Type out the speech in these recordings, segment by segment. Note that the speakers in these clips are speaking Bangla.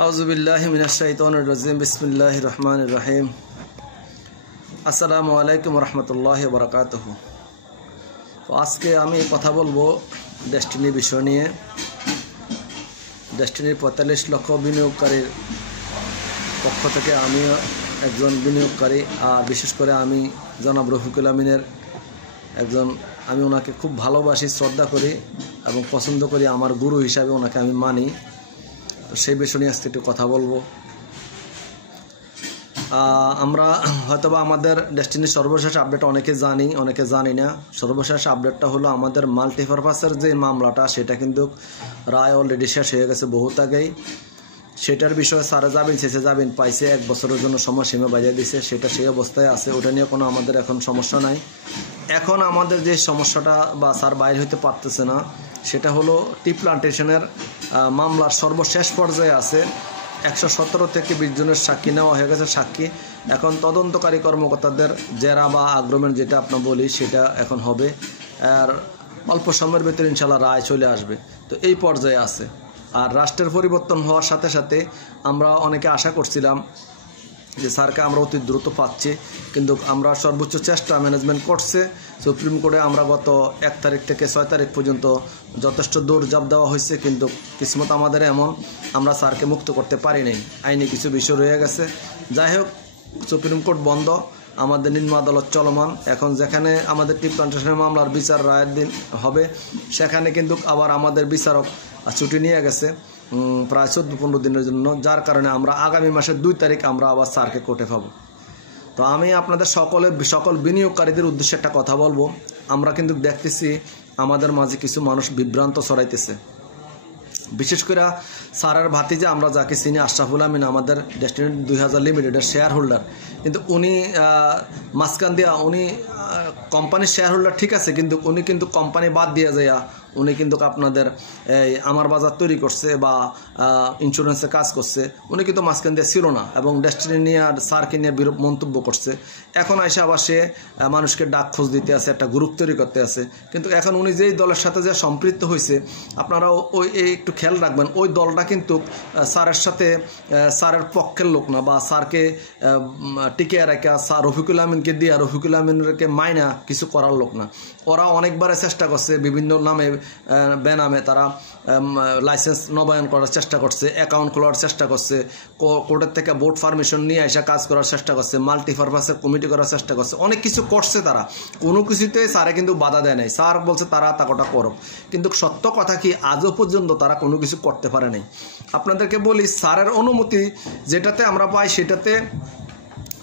আউযুবিল্লাহি মিনাশ শাইতানির রাজিম বিসমিল্লাহির রহমানির রহিম। আসসালামু আলাইকুম রহমতুল্লাহি ওয়া বারাকাতুহু। তো আজকে আমি কথা বলবো ডেস্টিনি বিষয় নিয়ে। ডেস্টিনির ৪৫ লক্ষ বিনিয়োগকারীর পক্ষ থেকে আমি একজন বিনিয়োগকারী, আর বিশেষ করে আমি জনাব রফিকুল আমিনের একজন, আমি ওনাকে খুব ভালোবাসি, শ্রদ্ধা করি এবং পছন্দ করি। আমার গুরু হিসাবে ওনাকে আমি মানি। সেই বিষয় নিয়ে আজকে একটু কথা বলবো। আমরা হয়তোবা আমাদের ডেস্টিনির সর্বশেষ আপডেট অনেকে জানি, অনেকে জানি না। সর্বশেষ আপডেটটা হলো আমাদের মাল্টিপারপাসের যে মামলাটা, সেটা কিন্তু রায় অলরেডি শেষ হয়ে গেছে বহুত আগেই। সেটার বিষয়ে স্যারে যাবেন, শেষে যাবেন পাইছে, 1 বছরের জন্য সময়সীমা বাজিয়ে দিছে। সেটা সেই অবস্থায় আছে, ওটা নিয়ে কোনো আমাদের এখন সমস্যা নাই। এখন আমাদের যে সমস্যাটা বা স্যার বাইরে হইতে পারতেছে না, সেটা হলো টি প্লান্টেশনের মামলার সর্বশেষ পর্যায়ে আছে। 117 থেকে 20 জনের সাক্ষী নেওয়া হয়ে গেছে। সাক্ষী এখন তদন্তকারী কর্মকর্তাদের জেরা বা আগ্রমেন্ট যেটা আপনার বলি, সেটা এখন হবে। আর অল্প সময়ের ভিতরে ইনশাল্লাহ রায় চলে আসবে। তো এই পর্যায়ে আছে। আর রাষ্ট্রের পরিবর্তন হওয়ার সাথে সাথে আমরা অনেকে আশা করছিলাম যে স্যারকে আমরা অতি দ্রুত পাচ্ছি, কিন্তু আমরা সর্বোচ্চ চেষ্টা ম্যানেজমেন্ট করছে। সুপ্রিম কোর্টে আমরা গত 1 তারিখ থেকে 6 তারিখ পর্যন্ত যথেষ্ট দৌড়ঝাঁপ দেওয়া হয়েছে, কিন্তু কিসমত আমাদের এমন, আমরা স্যারকে মুক্ত করতে পারি নাই। আইনি কিছু বিষয় রয়ে গেছে। যাই হোক, সুপ্রিম কোর্ট বন্ধ, আমাদের নিম্ন আদালত চলমান। এখন যেখানে আমাদের টি প্লান্টেশনের মামলার বিচার রায়ের দিন হবে, সেখানে কিন্তু আবার আমাদের বিচারক ছুটি নিয়ে গেছে প্রায় 14-15 দিনের জন্য, যার কারণে আমরা আগামী মাসের 2 তারিখ আমরা আবার স্যারকে কোর্টে পাবো। তো আমি আপনাদের সকল বিনিয়োগকারীদের উদ্দেশ্যে একটা কথা বলবো। আমরা কিন্তু দেখতেছি আমাদের মাঝে কিছু মানুষ বিভ্রান্ত ছড়াইতেছে। বিশেষ করে স্যারের ভাতিজা, আমরা যাকে চিনি, আশরাফুল আমিন, আমাদের ডেস্টিনি 2000 লিমিটেডের শেয়ার হোল্ডার। কিন্তু উনি মাঝখান দিয়া উনি কোম্পানির শেয়ার হোল্ডার ঠিক আছে, কিন্তু উনি কিন্তু কোম্পানি বাদ দিয়ে যায় উনি কিন্তু আপনাদের এই আমার বাজার তৈরি করছে বা ইন্স্যুরেন্সে কাজ করছে। উনি কিন্তু মাঝখান দিয়ে ছিল না এবং ডেস্টিনি নিয়ে আর স্যারকে নিয়ে বিরূপ মন্তব্য করছে। এখন এসে আবার সে মানুষকে ডাক খোঁজ দিতে আছে, একটা গ্রুপ তৈরি করতে আছে। কিন্তু এখন উনি যেই দলের সাথে যে সম্পৃক্ত হয়েছে, আপনারা ওই একটু খেয়াল রাখবেন, ওই দলটা কিন্তু স্যারের সাথে স্যারের পক্ষের লোক না, বা স্যারকে টিকে রাখা, স্যার রফিকুল আমিনকে দিয়া রফিকুল আমিনকে মাইনা কিছু করার লোক না। ওরা অনেকবারে চেষ্টা করছে, বিভিন্ন নামে বেনামে তারা লাইসেন্স নবায়ন করার চেষ্টা করছে, অ্যাকাউন্ট খোলার চেষ্টা করছে, কোর্টের থেকে বোর্ড পারমিশন নিয়ে এসে কাজ করার চেষ্টা করছে, মাল্টিপারপাসের কমিটি করার চেষ্টা করছে, অনেক কিছু করছে তারা। কোনো কিছুতেই স্যারে কিন্তু বাধা দেয় নাই। স্যার বলছে তারা তাকটা করুক, কিন্তু সত্য কথা কি, আজও পর্যন্ত তারা কোনো কিছু করতে পারে নাই। আপনাদেরকে বলি, স্যারের অনুমতি যেটাতে আমরা পাই, সেটাতে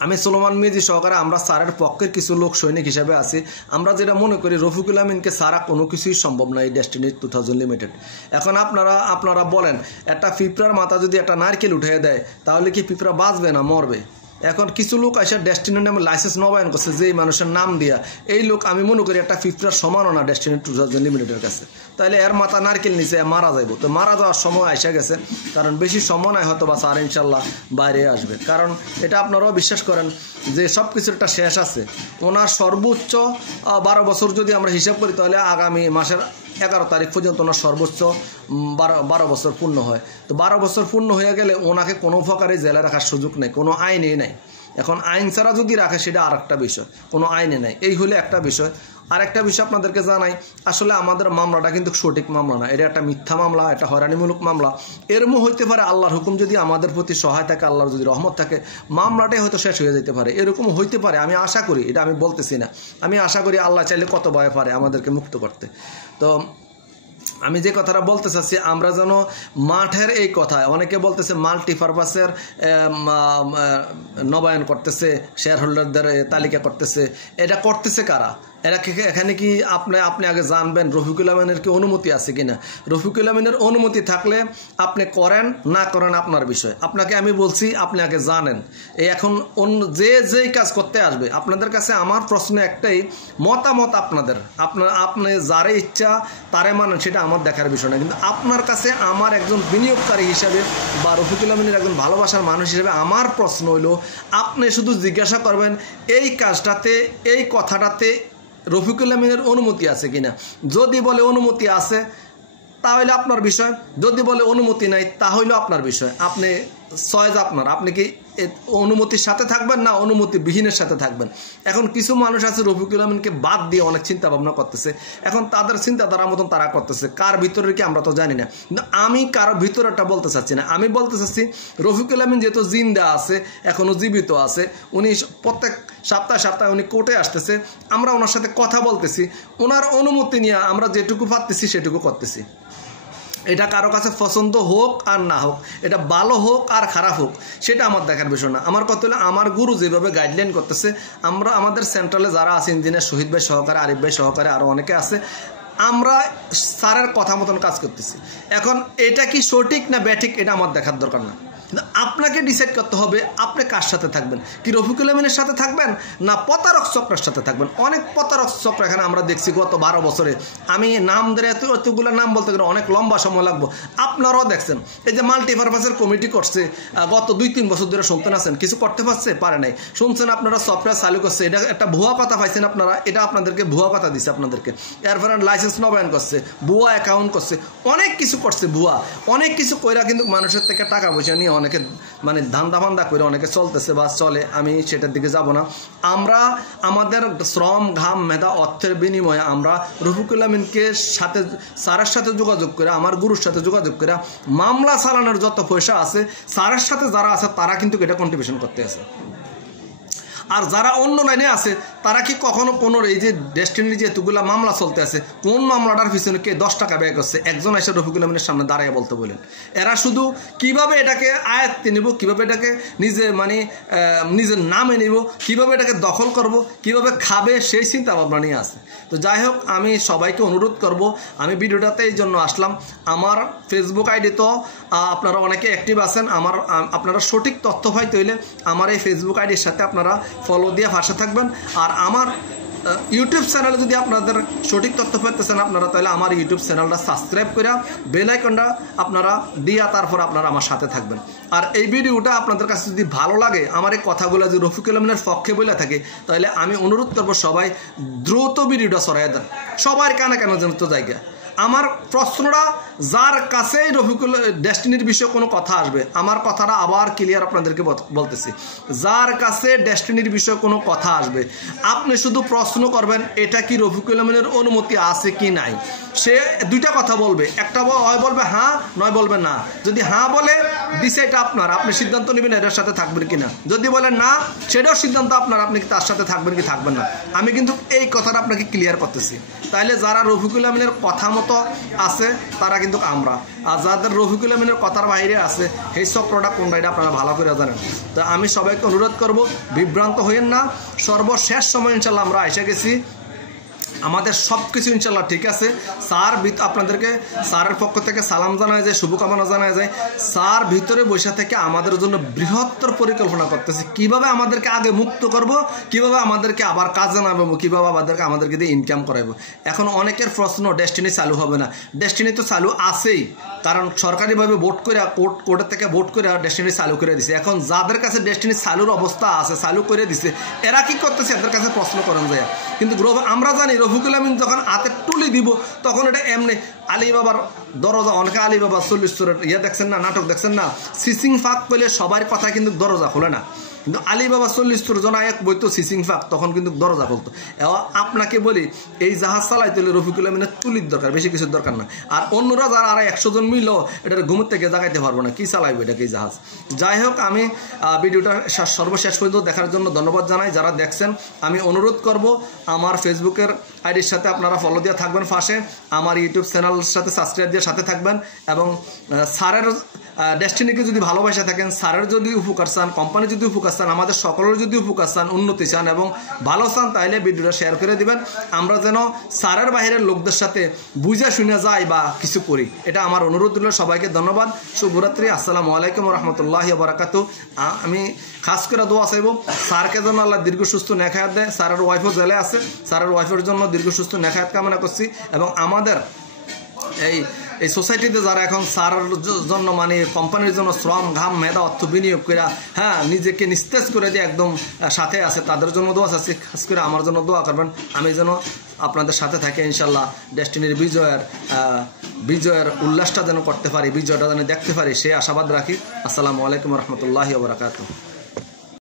আমি সুলেমান মির্জি সহকারে আমরা স্যারের পক্ষের কিছু লোক সৈনিক হিসাবে আছি। আমরা যেটা মনে করি, রফিকুল আমিনকে ছাড়া কোনো কিছুই সম্ভব না এই ডেস্টিনি 2000 লিমিটেড। এখন আপনারা বলেন, একটা পিঁপড়ার মাথা যদি একটা নারকেল উঠিয়ে দেয়, তাহলে কি পিঁপড়া বাঁচবে না মরবে? এখন কিছু লোক এসে ডেস্টিনির নামে লাইসেন্স নবায়ন করছে, যেই মানুষের নাম দিয়া। এই লোক আমি মনে করি একটা পিঁপড়ার সমানও না ডেস্টিনি 2000 লিমিটেডের কাছে। তাহলে এর মাথা নারকেল নিচে মারা যাইব। তো মারা যাওয়ার সময় এসে গেছে, কারণ বেশি সময় নয়, হয়তো বা স্যার ইনশাল্লাহ বাইরে আসবে। কারণ এটা আপনারাও বিশ্বাস করেন যে সব কিছুর একটা শেষ আছে। ওনার সর্বোচ্চ 12 বছর যদি আমরা হিসাব করি, তাহলে আগামী মাসের 11 তারিখ পর্যন্ত ওনার সর্বোচ্চ 12 বছর পূর্ণ হয়। তো 12 বছর পূর্ণ হয়ে গেলে ওনাকে কোনো প্রকারে জেলে রাখার সুযোগ নেই, কোনো আইনেই নাই। এখন আইন ছাড়া যদি রাখে, সেটা আর একটা বিষয়, কোনো আইনে নাই। এই হলে একটা বিষয়। আর একটা বিষয় আপনাদেরকে জানাই, আসলে আমাদের মামলাটা কিন্তু সঠিক মামলা না, এটা একটা মিথ্যা মামলা, একটা হয়রানিমূলক মামলা। এরমও হইতে পারে আল্লাহর হুকুম যদি আমাদের প্রতি সহায় থাকে, আল্লাহর যদি রহমত থাকে, মামলাটাই হয়তো শেষ হয়ে যেতে পারে। এরকম হইতে পারে, আমি আশা করি। এটা আমি বলতেছি না, আমি আশা করি আল্লাহ চাইলে কত ভয় পারে আমাদেরকে মুক্ত করতে। তো আমি যে কথাটা বলতে চাচ্ছি, আমরা যেন মাঠের এই কথায়, অনেকে বলতেছে মাল্টিপারপাসের নবায়ন করতেছে, শেয়ার হোল্ডারদের তালিকা করতেছে। এটা করতেছে কারা? এখানে কি আপনি আগে জানবেন রফিকুল আমিনের কি অনুমতি আছে কিনা। রফিকুল আমিনের অনুমতি থাকলে আপনি করেন, না করেন আপনার বিষয়। আপনাকে আমি বলছি, আপনি আগে জানেন। এখন যেই কাজ করতে আসবে, আপনাদের কাছে আমার প্রশ্ন একটাই, মতামত আপনি যারে ইচ্ছা তারে মানেন, সেটা আমার দেখার বিষয় না। কিন্তু আপনার কাছে আমার একজন বিনিয়োগকারী হিসাবে বা রফিকুল আমিনের একজন ভালোবাসার মানুষ হিসেবে আমার প্রশ্ন হইল, আপনি শুধু জিজ্ঞাসা করবেন এই কাজটাতে, এই কথাটাতে রফিকুল আমিনের অনুমতি আছে কিনা। যদি বলে অনুমতি আছে, তাহলে আপনার বিষয়, যদি বলে অনুমতি নাই তাহলেও আপনার বিষয়, আপনি চয়েস আপনার, আপনি কি অনুমতির সাথে থাকবেন না অনুমতি বিহীনের সাথে থাকবেন। এখন কিছু মানুষ আছে রফিকুল আমিনকে বাদ দিয়ে অনেক চিন্তা ভাবনা করতেছে, এখন তাদের চিন্তাধারার মতন তারা করতেছে, কার ভিতরে কি আমরা তো জানি না, কিন্তু আমি কারো ভিতরেটা বলতে চাচ্ছি না। আমি বলতে চাচ্ছি রফিকুল আমিন যেহেতু জিন্দা আছে, এখনও জীবিত আছে, উনি প্রত্যেক সপ্তাহে উনি কোর্টে আসতেছে, আমরা ওনার সাথে কথা বলতেছি, ওনার অনুমতি নিয়ে আমরা যেটুকু পারতেছি সেটুকু করতেছি। এটা কারো কাছে পছন্দ হোক আর না হোক, এটা ভালো হোক আর খারাপ হোক, সেটা আমার দেখার বিষয় না। আমার কথা হলো আমার গুরু যেভাবে গাইডলাইন করতেছে, আমরা আমাদের সেন্ট্রালে যারা আছে ইঞ্জিনিয়ার শহীদ ভাই সহকারে, আরিফ ভাই সহকারে, আরও অনেকে আছে, আমরা স্যারের কথা মতন কাজ করতেছি। এখন এটা কি সঠিক না ব্যাঠিক এটা আমার দেখার দরকার না, আপনাকে ডিসাইড করতে হবে আপনি কার সাথে থাকবেন, কি রফিকুল আমিনের সাথে থাকবেন না প্রতারক চক্রের সাথে থাকবেন। অনেক প্রতারক চক্র এখানে আমরা দেখছি গত 12 বছরে, আমি নাম ধরে এতগুলো নাম বলতে গেলে অনেক লম্বা সময় লাগবো, আপনারাও দেখছেন। এই যে মাল্টিপারপাসের কমিটি করছে গত 2-3 বছর ধরে, শুনতেন আছেন, কিছু করতে পারছে পারে নাই, শুনছেন আপনারা সফটওয়্যার চালু করছে, এটা একটা ভুয়া কথা পাইছেন আপনারা, এটা আপনাদেরকে ভুয়া কথা দিচ্ছে আপনাদেরকে, এরপরে লাইসেন্স নবায়ন করছে, ভুয়া অ্যাকাউন্ট করছে, অনেক কিছু করছে ভুয়া, অনেক কিছু কইরা কিন্তু মানুষের থেকে টাকা পয়সা নিয়ে অনেকে মানে ধান্দা ফান্দা করে অনেকে চলতেছে বা চলে, আমি সেটার দিকে যাব না। আমরা আমাদের শ্রম ঘাম মেধা অর্থের বিনিময়ে আমরা রফিকুল আমিনকে সাথে স্যারের সাথে যোগাযোগ করে, আমার গুরুর সাথে যোগাযোগ করে মামলা চালানোর যত পয়সা আছে স্যারের সাথে যারা আছে তারা কিন্তু এটা কন্ট্রিবিউশন করতে আছে। আর যারা অন্য লাইনে আছে তারা কি কখনো কোনো এই যে ডেস্টিনির যে এতগুলা মামলা চলতে আছে, কোন মামলাটার পিছনে কে 10 টাকা ব্যয় করছে, একজন এসে রফিকুল আমিনের সামনে দাঁড়িয়ে বলতে বলেন। এরা শুধু কিভাবে এটাকে আয়ত্তে নিব, কিভাবে এটাকে নিজের নামে নিব, কিভাবে এটাকে দখল করব, কিভাবে খাবে, সেই চিন্তা ভাবনা নিয়ে আছে। তো যাই হোক, আমি সবাইকে অনুরোধ করব, আমি ভিডিওটাতে এই জন্য আসলাম, আমার ফেসবুক আইডি তো আপনারা অনেকে অ্যাক্টিভ আছেন, আপনারা সঠিক তথ্য পাইতে হইলে আমার এই ফেসবুক আইডির সাথে আপনারা ফলো দিয়ে পাশে থাকবেন। আর আমার ইউটিউব চ্যানেলে যদি আপনাদের সঠিক তথ্য পেতেছেন আপনারা, তাহলে আমার ইউটিউব চ্যানেলটা সাবস্ক্রাইব করে বেল আইকনটা আপনারা দিয়া তারপর আপনারা আমার সাথে থাকবেন। আর এই ভিডিওটা আপনাদের কাছে যদি ভালো লাগে, আমার এই কথাগুলো যদি রফিকুল আমিনের পক্ষে বলে থাকে, তাহলে আমি অনুরোধ করবো সবাই দ্রুত ভিডিওটা ছড়াইয়া দেন, সবার কানে কেন জানতো জায়গা। আমার প্রশ্নটা যার কাছেই রফিকুল ডেস্টিনির বিষয়ে কোনো কথা আসবে, আমার কথাটা আবার ক্লিয়ার আপনাদেরকে বলতেছি, যার কাছে ডেস্টিনির বিষয়ে কোনো কথা আসবে আপনি শুধু প্রশ্ন করবেন এটা কি রফিকুল আমিনের অনুমতি আছে কি নাই। সে দুইটা কথা বলবে, একটা হয় বলবে হ্যাঁ, নয় বলবে না। যদি হ্যাঁ বলে দিছে এটা আপনার, আপনি সিদ্ধান্ত নেবেন এটার সাথে থাকবেন কি না। যদি বলে না, সেটাও সিদ্ধান্ত আপনার, আপনি কি তার সাথে থাকবেন কি থাকবেন না। আমি কিন্তু এই কথাটা আপনাকে ক্লিয়ার করতেছি। তাইলে যারা রফিকুল আমিনের কথা মতো আছে তারা কিন্তু আমরা, আর যাদের রফিকুল আমিনের কথার বাইরে আছে সেই চক্রটা কোনটা এটা আপনারা ভালো করে জানেন। তো আমি সবাইকে অনুরোধ করব বিভ্রান্ত হইয়েন না, সর্বশেষ সময় ইনশাল্লাহ আমরা এসে গেছি, আমাদের সব কিছু ইনশাল্লাহ ঠিক আছে। স্যার আপনাদেরকে স্যারের পক্ষ থেকে সালাম জানায় যায়, শুভকামনা জানায় যায়। স্যার ভিতরে বসে থেকে আমাদের জন্য বৃহত্তর পরিকল্পনা করতেছে, কিভাবে আমাদেরকে আগে মুক্ত করব, কিভাবে আমাদেরকে আবার কাজে নামাবো, কিভাবে আমাদেরকে দিয়ে ইনকাম করাবো। এখন অনেকের প্রশ্ন ডেস্টিনি চালু হবে না, ডেস্টিনি তো চালু আছেই, কারণ সরকারিভাবে ভোট করে কোর্টের থেকে ভোট করে ডেস্টিনি চালু করে দিছে। এখন যাদের কাছে ডেস্টিনি চালুর অবস্থা আছে, চালু করে দিছে, এরা কি করতেছে এদের কাছে প্রশ্ন করেন যায়। কিন্তু আমরা জানি রফিকুল আমিন যখন হাতে তুলি দিব তখন এটা এমনি আলিবাবার দরজা, অনেকে আলিবাবা 40 চোরের দেখছেন না, নাটক দেখছেন না, সিসিং ফাঁক পেলে সবার কথা কিন্তু দরজা খোলে না, কিন্তু আলিবাবা 40 চোর জন এক বইতো সিসিং ফাঁক, তখন কিন্তু দরজা খুলতো। আপনাকে বলি এই জাহাজ চালাইতে হলে রফিকুল আমিনের তুলির দরকার, বেশি কিছুর দরকার না। আর অন্যরা যারা আর 100 জন মিলও এটার ঘুমের থেকে জাগাইতে পারবো না, কি চালাইবো এটাকে এই জাহাজ। যাই হোক, আমি ভিডিওটা সর্বশেষ পর্যন্ত দেখার জন্য ধন্যবাদ জানাই। যারা দেখছেন আমি অনুরোধ করব আমার ফেসবুকের আইডির সাথে আপনারা ফলো দিয়ে থাকবেন পাশে, আমার ইউটিউব চ্যানেলের সাথে সাবস্ক্রাইব দিয়ে সাথে থাকবেন, এবং স্যারের ডেস্টিনিকে যদি ভালোবাসা থাকেন, স্যারের যদি উপকার চান, কোম্পানি যদি উপকার চান, আমাদের সকলের যদি উপকার চান, উন্নতি চান এবং ভালো চান, তাহলে ভিডিওটা শেয়ার করে দিবেন। আমরা যেন স্যারের বাইরের লোকদের সাথে বুঝে শুনে যাই বা কিছু করি, এটা আমার অনুরোধ দিল। সবাইকে ধন্যবাদ, শুভরাত্রি, আসসালামু আলাইকুম রহমতুল্লাহি ওয়া বারাকাতুহু। আমি খাস করে দোয়া চাইব স্যারকে যেন আল্লাহ দীর্ঘ সুস্থ নেখায়াত দেয়। স্যারের ওয়াইফও জেলে আছে, স্যারের ওয়াইফের জন্য দীর্ঘ সুস্থ নেখায়াত কামনা করছি, এবং আমাদের এই এই সোসাইটিতে যারা এখন সার জন্য মানে কোম্পানির জন্য শ্রম ঘাম মেধা অর্থ বিনিয়োগ করে হ্যাঁ নিজেকে নিস্তেজ করে দিয়ে একদম সাথে আছে, তাদের জন্য দোয়া আছে, খাস করে আমার জন্য দোয়া করবেন, আমি যেন আপনাদের সাথে থাকি ইনশাল্লাহ, ডেস্টিনির বিজয়ের উল্লাসটা যেন করতে পারি, বিজয়টা যেন দেখতে পারি, সেই আশাবাদ রাখি। আসসালামু আলাইকুম রহমতুল্লাহি ওয়া বারাকাতুহু।